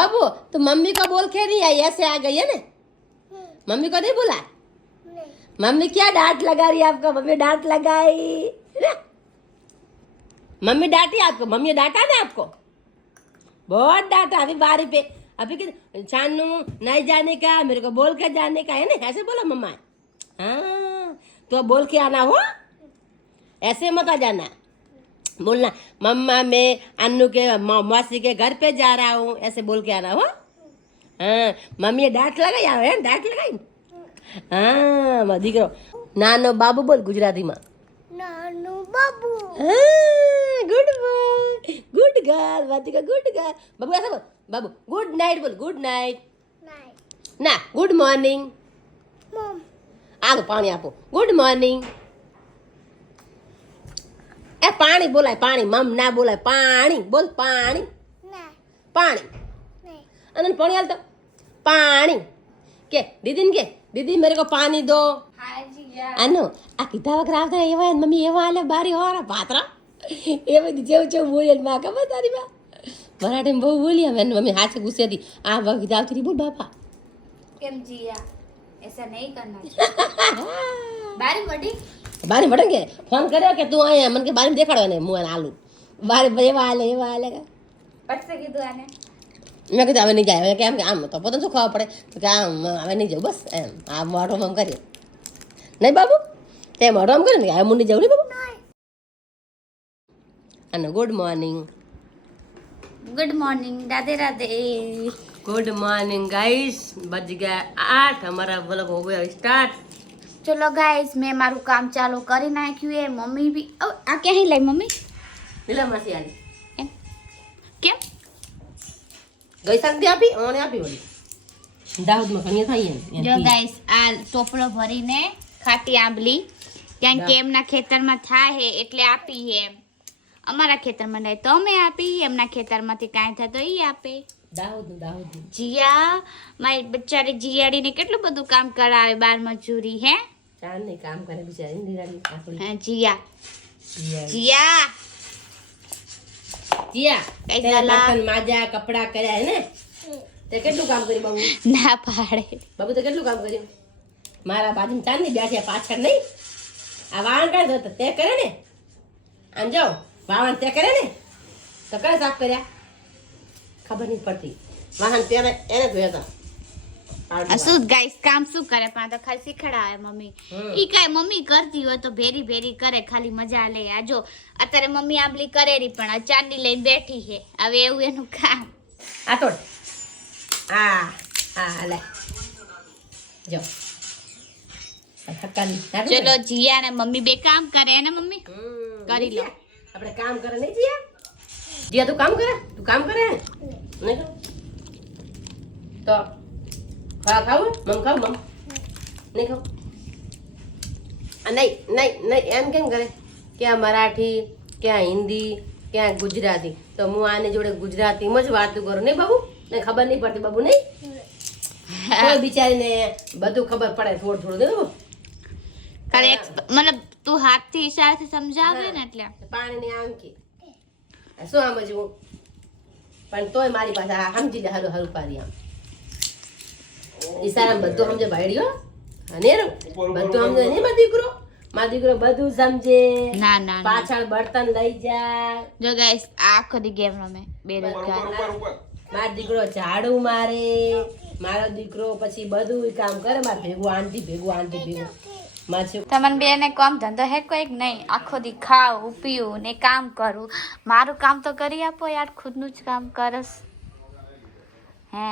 बाबू तो मम्मी को बोल के नहीं आई, ऐसे आ गई है ना? मम्मी को नहीं बोला? मम्मी क्या डांट लगा रही है आपको? मम्मी डांट लगाई ना? मम्मी डांटी आपको? मम्मी डांटा ना आपको? बहुत डांटा। अभी बारी पे अभी कि चानू नहीं जाने का, मेरे को बोल के जाने का है ना, ऐसे बोला मम्मा। हाँ तो बोल के आना हो, ऐसे मत आ जाना। बोलना मम्मा मैं अन्नू के मौसी के घर पे जा रहा हूँ, ऐसे बोल के आना हो। हाँ मम्मी डांट लगाई આવે डांट लगाई। हाँ મારો દીકરો નાનો બાબુ બોલ ગુજરાતીમાં. નાનો બાબુ. हाँ गुड बॉय, गुड गर्ल, मारो દીકરો गुड गर्ल. બાબુ ऐसे बोल, बाबू गुड नाइट बोल, गुड नाइट. ના ગુડ મોર્નિંગ. મમ. આનું પાણી આપો. Good morning. એ પાણી બોલાય, પાણી. મમ ના બોલાય, પાણી બોલ. પાણી ના. પાણી. નહીં. અને પાણી હાલ તો પાણી કે દીદી ને કે દીદી मेरे को पानी दो. હા જીયા. આનો આ કીધા વગર આવતા એવા મમ્મી એવા આલે બારી હોરા પાત્રા એ બધી જેવું બોલે માં ખબર તારી બા મરાઠીમાં બહુ બોલી અમે મમ્મી હાથે ગુસ્સે હતી આ વખત આવતી રહી બોલ બાપા કેમ જીયા ऐसा नहीं करना चाहिए बारी बड़ी બારી વડે કે ફોન કર્યો કે તું અહીંયા મને કે બારી દેખાડો ને હું આલુ બારી એવા આલે પટસે કીધું આને મેં કીધું હવે નહીં જાય હવે કેમ કે આમ તો પોતાને શું ખબર પડે તો કે આમ હવે નહીં જાઉં બસ એમ આ મોઢો આમ કર્યો નહીં બાબુ તે મોઢો આમ કર્યો ને હવે હું નહીં જાઉં નહીં બાબુ અને good morning. Good morning Radhe Radhe good morning guys. बज गया 8, हमारा व्लॉग हो गया स्टार्ट. चलो गाइस मैं मारू काम चालू કરી નાખ્યું એ મમ્મી બી આ ક્યાં લઈ મમ્મી લીલા માસી આલી એમ કેમ ગઈ શાંતિ આપી ઓને આપી ઓલી દાઉદમાં કન્યા થાય એમ જો ગાઈસ આ ટોપલો ભરીને ખાટી આંબલી ક્યાં કે એમના ખેતરમાં થાય હે એટલે આપી હે એમ અમારા ખેતરમાં નહીં તો અમે આપી એમના ખેતરમાંથી કાંઈ થાય તો ઈ આપે દાઉદ જીયા મારી બચારી જીયાડીને કેટલું બધું કામ કરાવે બાર મજૂરી હે ચાર ને કામ કરે બિચારી નિરાળી આખડી હા જીયા જીયા કઈ તેરા સલાહ? બર્તન માજા કપડા કર્યા હે ને તે કેટલું કામ કર્યું બાબુ? ના પાડે બાબુ તો કેટલું કામ કર્યું? મારા બાજુમાં ચાંદની બેઠી પાછળ નહીં આ વાળણ કાઢ દો તે કરે ને આમ જાઓ વાળણ તે કરે ને તો કરે સાફ કર્યા ખબર નહીં પડતી વાહન તેને એને ધોયા હતા શું ગાઈસ કામ શું કરે પણ તો ખાલી શીખડાવે મમ્મી ઈ કાંઈ મમ્મી કરતી હોય તો ભેરી ભેરી કરે ખાલી મજા લે આ જો અત્યારે મમ્મી આંબલી કરેરી પણ આ ચાંદી લઈને બેઠી છે હવે એવું એનું કામ આ તોડ આ લે જો ચલો જીયા ને મમ્મી બે કામ કરે ને મમ્મી કરી લો આપણે કામ કરે નહીં જીયા જીયા તું કામ કરે નહીં કર તો ખાવું મમ ખાવ મમ નહીં ખાવ નહીં એમ કેમ કરે ક્યાં મરાઠી ક્યાં હિન્દી ક્યાં ગુજરાતી તો હું આની જોડે ગુજરાતીમાં જ વાતું કરું નહીં બાબુ ને ખબર નહીં પડતી બાબુ નહીં કોઈ બિચારીને બધું ખબર પડે થોડું થોડું નહીં બાબુ કરે મતલબ તું હાથથી ઈશારાથી સમજાવે ને એટલે પાણીની આંકી શું સમજવું પણ તોય મારી પાસે આ સમજી લે હરું હરું પાડી આમ ઈશારામાં બધું સમજે ભાઈડ્યો અને બધું સમજે નહીં મારો દીકરો બધું સમજે ના ના પાછળ બર્તન લઈ જાય જો ગાઈસ આખો દી ગેમ રમે બેરોજગાર મારો દીકરો ઝાડુ મારે મારો દીકરો પછી બધું કામ કરે મારે ભેગું આંટી ભેગું તમને બેને કામ ધંધો હે કોઈ નહીં આખો દી ખાવું પીવું ને કામ કરું મારું કામ તો કરી આપો યાર ખુદનું જ કામ કરસ હે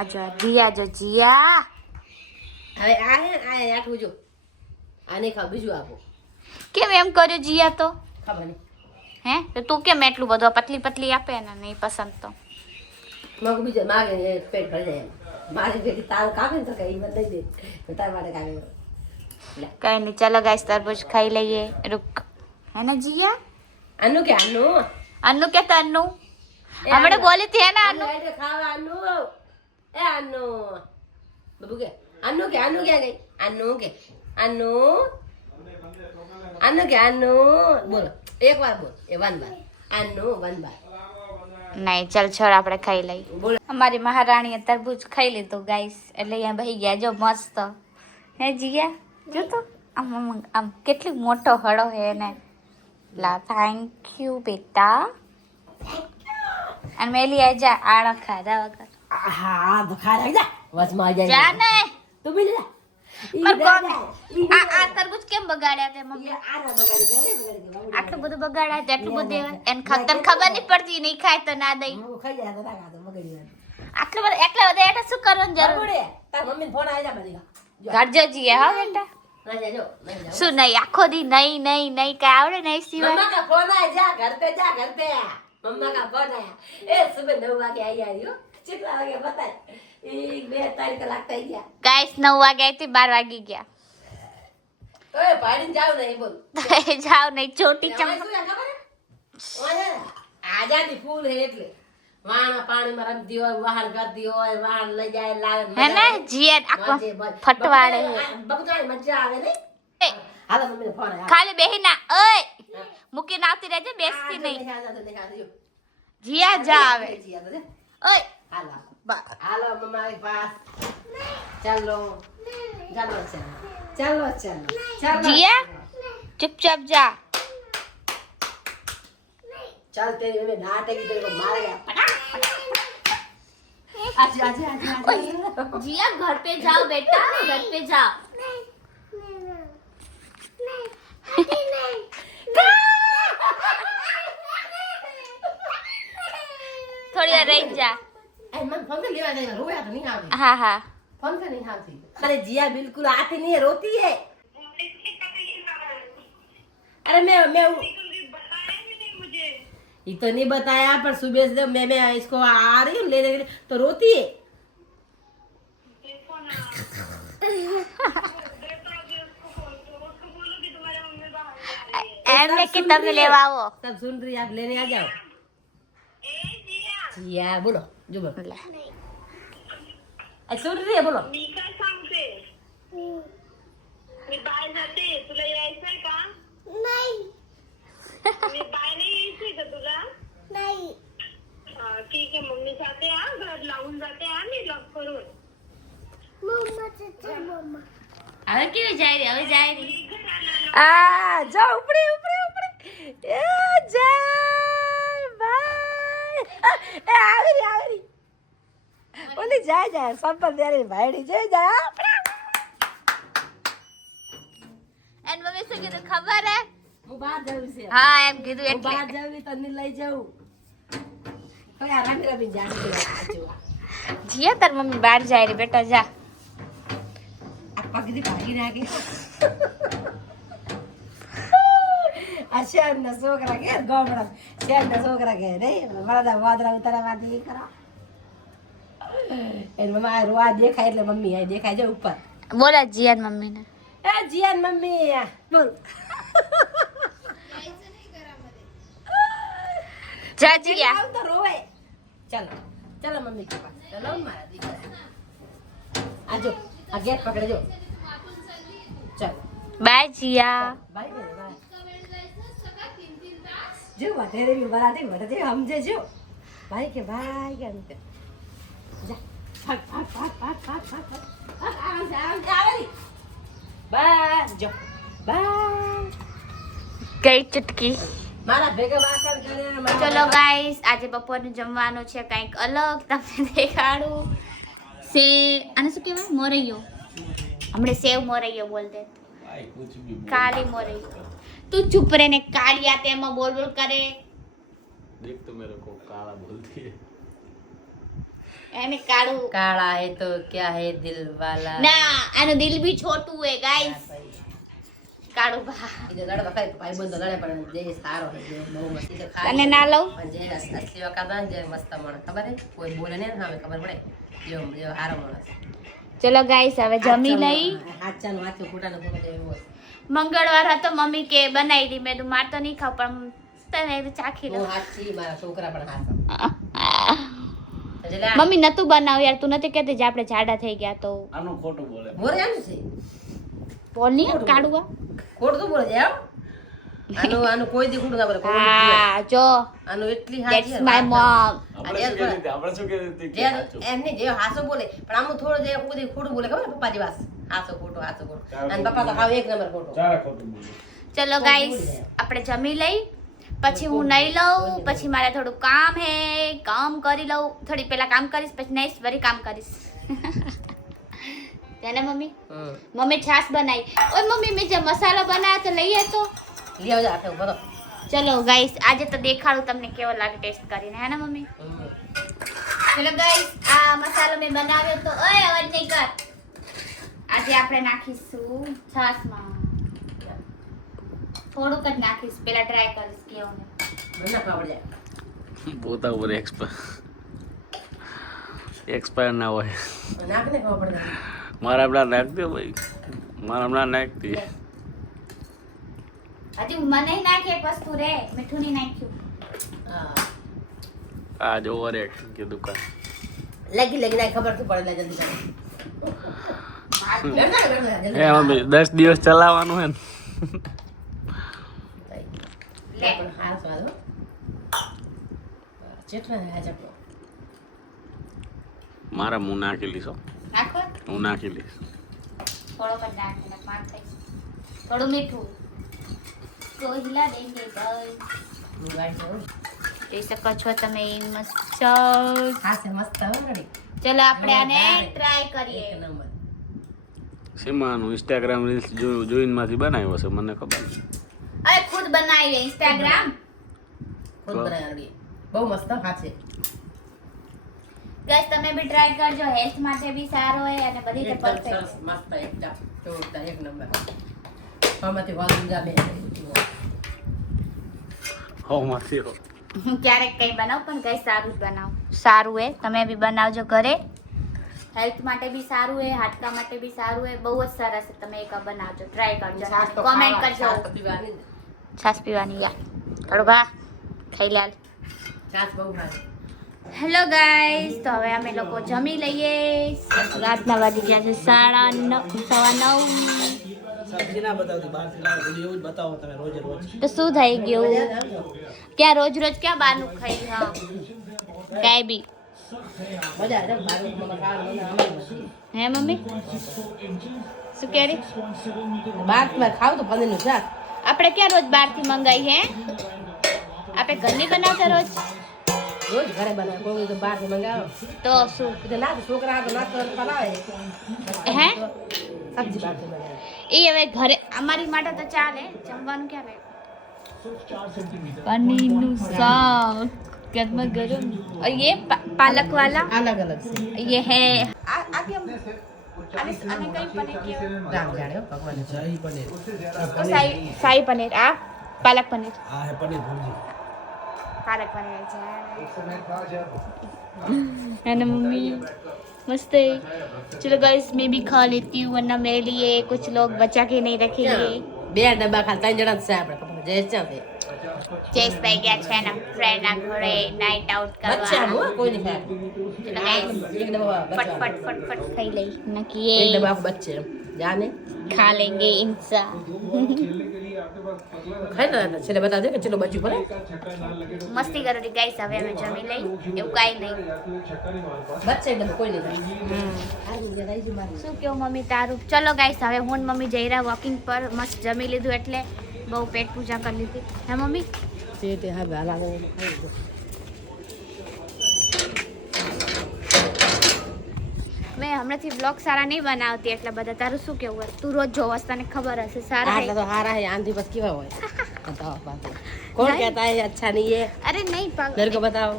આજો જીયા હવે આ આઠું જો આને ખાવ બીજું આપો કેમ એમ કર્યો જીયા તો ખબર નહીં હે તો તું કેમ એટલું બધું પતલી પતલી આપે ને નહીં પસંદ તો મગ બીજા માગે પેટ ભરી જાય મારી ભેગી તાર કાપે ને તો કઈ બદલાઈ દે તો તાર માટે કાપે કઈ નહીં ચાલો ગાઈસ તરબૂચ ખાઈ લઈએ રૂક હે ને જીયા અન્નુ કે અન્નુ અન્નુ કે તન્નુ હમણે બોલી હતી હે ને અન્નુ એટલે ખાવા અન્નુ એ અન્નુ બાબુ કે અન્નુ ક્યાં ગઈ અન્નુ કે અન્નુ બોલો એક વાર બોલ એ વન બાર અન્નુ વન બાર નહીં ચાલ છોડ આપણે ખાઈ લઈ. બોલ. અમારી મહારાણીએ તરબૂચ ખાઈ લીધું ગાઈસ, એટલે અહીંયા બેસી ગયા જો મસ્ત. હે જીયા જો તો આમ આમ આમ કેટલી મોટો હળો હે એને. લા થેન્ક યુ બેટા. અને મેલી આજા આળો ખાધા વગર હા બખા રાખ જા વચમાં આવી જા જાય ને. તું બી જા પણ કોણ આ તરબૂચ કેમ બગાડ્યા તે મમ્મી? આરા બગાડી દે બગાડી આટલું બધું બગાડ્યા તો એટલું બધું એને તને ખબર નહીં પડતી, નહીં ખાય તો ના દઈ. હું ખાઈ જાય તો રાખ દો બગાડી દે આટલું બધું એટલા બધા એટલે શું કરવાની જરૂર? બગડે તાર મમ્મીને ફોન આવી જા બધી ગાડજો જીએ હા બેટા. ના જાજો નહીં જાઓ શું નહીં આખો દી નહીં નહીં નહીં કઈ આવડે નહીં સિવાય. मम्मा का फोन आया जा घर पे मम्मा का फोन आया ए सुबह 9 वागे आई हो कितना वागे बता 1-2 कलाक થઈ ગયા ગાઈસ 9 વાગે આવી 12 વાગી ગયા. ઓય પાડીને જાવ નહીં બોલ જાવ નહીં ચોટી શું ચમ. ખબર ઓય આજાદી ફૂલ હે એટલે વાણા પાણીમાં રમતી હોય વાહન કરતી હોય વાહન લઈ જાય લાવે હે ને જીએ આખો ફટવાડે હે. બગડાય મજા આવે ને એ, હાલો મમ્મીને ફોન આયા ખાલી બેહી ના ઓય મૂકીને આવતી રહેજે બેસતી નહીં. જીયા જા આવે ઓય હાલો બા. હાલો મમ્મા के पास चलो चलो चलो चलो જીયા ચुपचाप જા. चल तेरी मम्मी नाटक तेरे को मारेगा आजा आजा आजा जिया घर पे जाओ बेटा घर पे जाओ. થોડી વાર રહી જા. ए मन फोन कर लेवा जाएगा रोया तो नहीं आती હા હા फोन पे नहीं आती अरे जिया बिल्कुल आती नहीं है रोती है अरे मैं ये तो नहीं बताया पर सुबह से मैं इसको आ रही हूँ लेने के लिए तो रोती है એમને કે તમે લેવા આવો. सब सुन रही आप लेने आ जाओ जिया बोलो जो बोलो લે. सुन रही है बोलो मी काय सांगते मी बाय जाते तुला यायचंय का नाही मी बाय नाही यायचंय का तुला नाही ठीक आहे मग मी जाते हा घर लावून जाते हा मी लॉक करून હવે કેવી જાય રહી હવે જાય રહી. आ जाओ ऊपरे ऊपरे ऊपरे ए जा बाय ए आवेरी ओली जा जा संपर तेरी भाईडी जे जा એન મમ્મી શું કીધું ખબર હે? હું બહાર જાઉં છે હા એમ કીધું હું બહાર એટલે. જાઉં તને લઈ જાઉં કોઈ આ રામી રામી જાણી જો જીયા તાર મમ્મી બહાર જાય રહી બેટા જા. આ પગથી ભાગી નાખી આ શહેરના છોકરા કે ગામડા શહેરના છોકરા કે નહીં વરદા વાદરા ઉતારવાથી કરો એની મમ્મા આ રોવા દેખાય એટલે મમ્મી આ દેખાય છે ઉપર બોલા જીયા મમ્મીને. એ જીયાન મમ્મી બોલ જા જીયા. આવ તો રોવે ચાલો ચાલો મમ્મી કે પાસ ચાલો મારા દીકરા આજો આ ગેટ પકડજો ચાલો બાય જીયા. બાય બાય બાય જો વાટેરે ની બરાતી વટે સમજે જો ભાઈ કે ભાઈ કે અંતે જા ભાગ ભાગ ભાગ ભાગ ભાગ ભાગ આવ આવી બાય જો બાય કઈ ચુટકી. મારા ભેગા વાસણ કરે ચલો ગાઈસ આજે બપોરનું જમવાનું છે કંઈક અલગ તમને દેખાડું. અને શું કહેવાય મોરૈયો હમણે સેવ મોરૈયો બોલતે કાલી મોરૈયો. તું ચૂપ રે ને કાળિયા તેમાં બોલ બોલ કરે. देख तो मेरे को काला बोलती है એને કાળું काला है तो क्या है दिल वाला ના આનું દિલ ભી છોટું હે ગાઈસ. કાળું ભા इधर लड़ बकाई भाई बंद लड़े पर जे सारो है जे बहु मस्ती से खा અને ના લઉં પણ જે असली वकादा जे मस्त मण खबर है कोई बोले ने हमें खबर पड़े जो जो हारो माणस ચલો ગાઈસ હવે જમી લઈ. હાચા નો હાચો ખોટા નો ખબર જેવો મંગળવાર હતો મમ્મી કે બનાવી દી મેં તો માર તો નહીં ખાવ પણ તને એવી ચાખી હું લો. હાચી મારા છોકરા પણ હાચો એટલે મમ્મી નતું બનાવ યાર તું નથી કહેતી જે આપણે જાડા થઈ ગયા તો આનો ખોટું બોલે મોરે આમ છે બોલ નહીં કાઢું ખોટ તો બોલે જાવ આનું કોઈ દી ખોટું ના બોલે કોઈ હા જો આનું એટલી ધેટ્સ માય મોમ. આપણે શું કહેતી હતી કે સાચું. એમ નહીં જે હાસો બોલે પણ આમ થોડું જે બધી ખોટું બોલે ખબર પપ્પા જેવા હાસો ખોટો અને પપ્પા તો હાવ એક નંબર ખોટો. ચલો ગાઈસ આપણે જમી લઈ પછી હું નહીં લઉં પછી મારે થોડું કામ હે કામ કરી લઉં થોડી પહેલા કામ કરીશ પછી નહીં વળી કામ કરીશ તેને મમ્મી મમ્મી છાશ બનાવી ઓય મમ્મી મેં જે મસાલો બનાવ્યો તો લઈએ તો લઈ આવજો આટલે ઉભો તો. ચલો ગાઈસ આજે તો દેખાડું તમને કેવો લાગે ટેસ્ટ કરીને હે ને મમ્મી ચલો ગાઈસ આ મસાલો મેં બનાવ્યો તો ઓય અવાજ નહીં કર આજે આપણે નાખીશું છાશમાં થોડુંક જ નાખીશ પેલા ટ્રાય કરીશ કેવો ને મને ના ખબર જાય પોતા ઉપર એક્સપાયર ના હોય. નાખ ને ખબર પડે. મારા હમણાં નાખતી ભાઈ, મારા હમણાં નાખતી. હજી મને નહીં નાખે એક વસ્તુ રે મીઠું નહીં નાખ્યું હા આજ ઓવર એક્ટિંગ કીધું કા લગી ના ખબર તો પડે જલ્દી કરે. એ મમ્મી 10 દિવસ ચલાવવાનું હે ને. લે પણ હાલ સ્વાદ હો. ચેટલા આજ આપણો મારા હું નાખી લઈશ. નાખો હું નાખી લઈશ. થોડો કદ નાખીને પાંચ થઈ થોડું મીઠું તો હિલા દેંગે ગાઈસ હું ગાઈ જાઉં. જોઈ શકો છો તમે મસ્ત હા છે મસ્ત હો રેડી. ચલો આપણે આને ટ્રાય કરીએ એક નંબર. સીમાનું ઇન્સ્ટાગ્રામ રીલ્સ જોઈને માંથી બનાવ્યો છે મને ખબર નથી. અરે ખુદ બનાવી ઇન્સ્ટાગ્રામ ખુદ બનાવી રેડી. બહુ મસ્ત હા છે. ગાઈસ તમે બી ટ્રાય કરજો હેલ્થ માટે બી સારો હોય અને બધી રીતે એકદમ પરફેક્ટ સરસ મસ્ત એકદમ જોરદાર એક નંબર. હમણાંથી વાલ ઊંઘા બે. હો માંથી હો. ક્યારેક કઈ બનાવ પણ ગાઈસ સારું જ બનાવ સારું હે તમે બી બનાવજો ઘરે હેલ્થ માટે બી સારું હે હાડકા માટે બી સારું હે બહુ જ સરસ છે તમે એક બનાવજો ટ્રાય કરજો કોમેન્ટ કરજો છાશ પીવાની યા થોડું ભા ખાઈ લાલ છાશ બહુ ભાવે. હેલો ગાઈસ તો હવે અમે લોકો જમી લઈએ રાતના વાગી ગયા છે 9:30 સબ્જી ના બતાવતી બહારથી લાવો બધું એવું જ બતાવો તમે રોજે રોજ તો શું થઈ ગયું ક્યાં રોજ રોજ ક્યાં બહારનું ખાઈ હા કાંઈ બી મજા આવે બાર મમ્મા ખાવાનું બનાવે. હે મમ્મી શું કહે રહી બાર માં ખાવ તો પનીરનું શાક. આપણે ક્યાં રોજ બહારથી મંગાઈ હે આપણે ઘરની બનાવતા રોજ રોજ ઘરે બનાવે કોઈ તો બહારથી મંગાવો. તો શું એટલે ના તો છોકરા તો નાસ્તો બનાવે. હે સબ્જી બહારથી મંગાવે. એ હવે ઘરે અમારી માટે તો ચાલે જમવાનું ક્યાં રહે પનીરનું શાક ગરમા ગરમ और ये पालक वाला અલગ અલગ છે. ये है आगे हम अरे अने कई पनीर के રામ જાણે હો ભગવાન. શાહી પનીર ओ शाही पनीर आ पालक पनीर આ હે પનીર ભુરજી पालक पनीर है ना मम्मी मस्त है चलो गाइस मैं भी खा लेती हूँ वरना मेरे लिए कुछ लोग बचा के नहीं रखेंगे બે ડબ્બા ખાલી 3 જણા જ છે આપણે જય છે તે. જયેશભાઈ ગયા છે એના ફ્રેન્ડ ના ઘરે નાઇટ આઉટ બચ્ચા કરવા હો કોઈ નહીં ખાય. ચલો ગાઈસ એક ડબ્બા બચ્ચા. फट खाई ले नकी એક ये ડબ્બા બચ્ચે જાને खा लेंगे इंसान ખાઈ લે છેલ્લે બતા દે કે ચલો બચ્ચું પડે. મસ્તી કરો રી ગાઈસ હવે અમે જમી લઈ એવું કાઈ નહીં બચ્ચે એક ડબ્બા કોઈ નહીં ખાય. હારું યાદ આવી ગયું મારું. શું કહો મમ્મી તારું ચલો ગાઈસ હવે હું ને મમ્મી જઈ રહ્યા વોકિંગ પર મસ્ત જમી લીધું એટલે બહુ પેટ પૂજા કરી લીધી હે મમ્મી તે હવે હાલા મેં હમણાંથી વ્લોગ સારા નહીં બનાવતી એટલે બધા તારું શું કેવું હોય તું રોજ જોવસ તને ખબર હશે સારા આટલા તો હારા है आंधी बस केवा હોય बताओ बात कौन नहीं। कहता है अच्छा नहीं है અરે નહીં मेरे को बताओ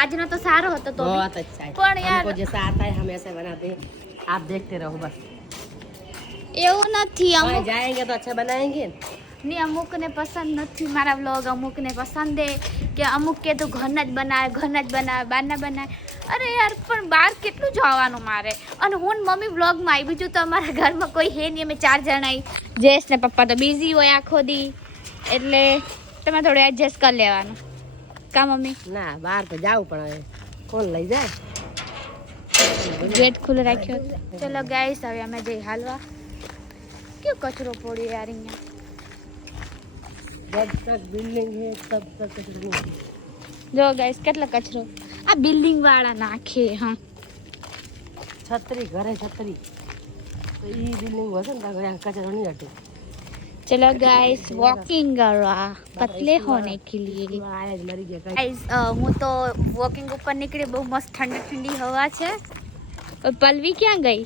આજનો તો સારો હતો તો बहुत अच्छा है પણ યાર हमको जैसा आता है हम ऐसे बनाते हैं आप देखते रहो बस એવું નથી वहाँ અમુક जाएंगे तो अच्छा बनाएंगे ને અમુકને પસંદ નથી મારા વ્લોગ અમુકને પસંદ હે કે અમુક કે તું ઘરના જ બનાવે બહારના બનાવે અરે યાર પણ બહાર કેટલું જવાનું મારે અને હું ને મમ્મી વ્લોગમાં આવી બીજું તો અમારા ઘરમાં કોઈ હે નહીં અમે 4 જણા જયેશ ને પપ્પા તો બિઝી હોય આખો દી એટલે તમે થોડું એડજસ્ટ કરી લેવાનું કા મમ્મી ના બહાર તો જાવું પણ હવે કોણ લઈ જાય ગેટ ખુલ્લો રાખ્યો ચલો ગાઈસ હવે અમે જઈ હાલવા કયો કચરો પડ્યો યાર અહીંયા जब तक बिल्डिंग है तब तक कचरा नहीं જો ગાઈસ કેટલો કચરો આ બિલ્ડિંગ વાળા નાખે હા छतरी घरे छतरी तो ये बिल्डिंग वैसे ना कचरा नहीं हटे चलो गाइस वॉकिंग કરવા पतले होने के लिए आया मरी गया गाइस હું તો વોકિંગ ઉપર નીકળી બહુ મસ્ત ઠંડી ઠંડી હવા છે और पलवी ક્યાં ગઈ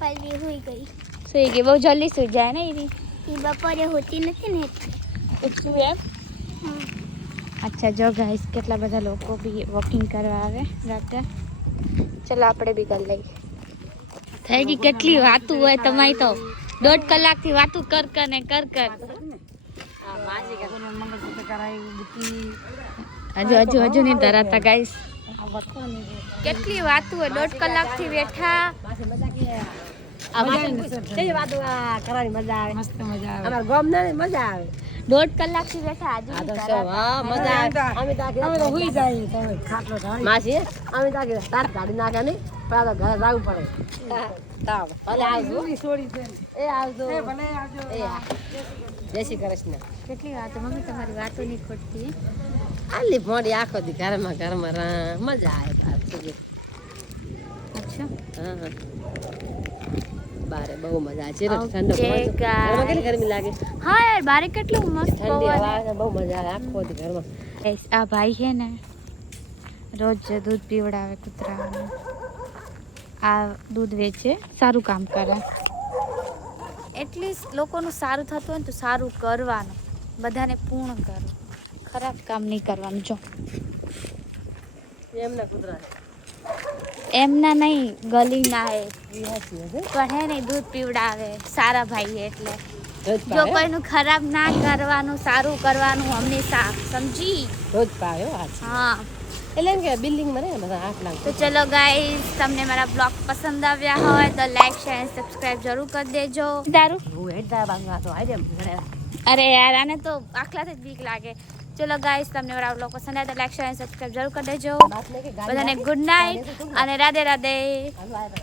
પલવી હોઈ ગઈ સુઈ ગઈ બહુ જલ્દી સુઈ જાય ને ઈરી એ બપોરે હોતી નથી ને એટલું એમ અચ્છા જો ગાઈસ કેટલા બધા લોકો બી વોકિંગ કરવા આવે રાતે ચલો આપણે બી કરી લઈએ થઈ ગઈ કેટલી વાતું હોય તમારી તો 1.5 કલાકથી વાતું કર ને કર माजी का मंगलसूत्र कराई बुकी હજુ નહીં ધરાતા ગાઈસ કેટલી વાતું હોય 1.5 કલાકથી બેઠા આ તે વાતો કરવાની મજા આવે મસ્ત મજા આવે અમાર ગામ ને મજા આવે 1.5 કલાકથી બેઠા હજુ નહીં ધરાતા. હા મજા આવે અમે તો હુઈ જાય તમે ખાટલો ઢાળી માસી અમે તો તાર ગાડી નાખે નહીં પણ આ ઘરે જવું પડે તાવ ભલે આવજો છોડી દે એ આવજો એ ભલે આવજો એ જય શ્રી કૃષ્ણ કેટલી વાતો મમ્મી તમારી વાતો નહીં ખોટતી આલી મોડી આખો દી ઘરમાં મજા આવે તાર સુધી અચ્છા હા બારે બહુ મજા આવે છે ઠંડો Okay, ઘરમાં કેટલી ગરમી લાગે હા યાર બારે કેટલું મસ્ત ઠંડી પવન હવા આવે બહુ મજા આવે આખો દી ઘરમાં Guys, આ ભાઈ છે ને રોજ દૂધ પીવડાવે કૂતરાને આ દૂધ વેચે સારું કામ કરે એટલીસ્ટ લોકોનું સારું થતું હોય ને તો સારું કરવાનું બધાને પૂર્ણ કરવું ખરાબ કામ નહીં કરવાનું જો એમના કૂતરા એમના નહીં ગલીના હે વિહાસી હશે પણ હે નહીં દૂધ પીવડાવે સારા ભાઈ એટલે રોજ જો પાવે કોઈનું ખરાબ ના કરવાનું સારું કરવાનું હંમેશા સમજી રોજ પાવે હો આજ હા એટલે એમ કે બિલ્ડિંગમાં રહે બધા 8 લાખ તો ચલો ગાઈસ તમને મારા બ્લોગ પસંદ આવ્યા હોય તો લાઈક શેર અને સબસ્ક્રાઇબ જરૂર કરી દેજો તારું હું હેડતા બાંગા તો આઈ જેમ ઘરે અરે યાર આને તો આખલાથી જ બીક લાગે ચલો ગાઈસ તમને મારા બ્લોગ પસંદ આવે તો લાઈક શેર અને સબસ્ક્રાઇબ જરૂર કરી દેજો બાત નહીં કે બધાને ગુડ નાઇટ અને રાધે રાધે ગાડી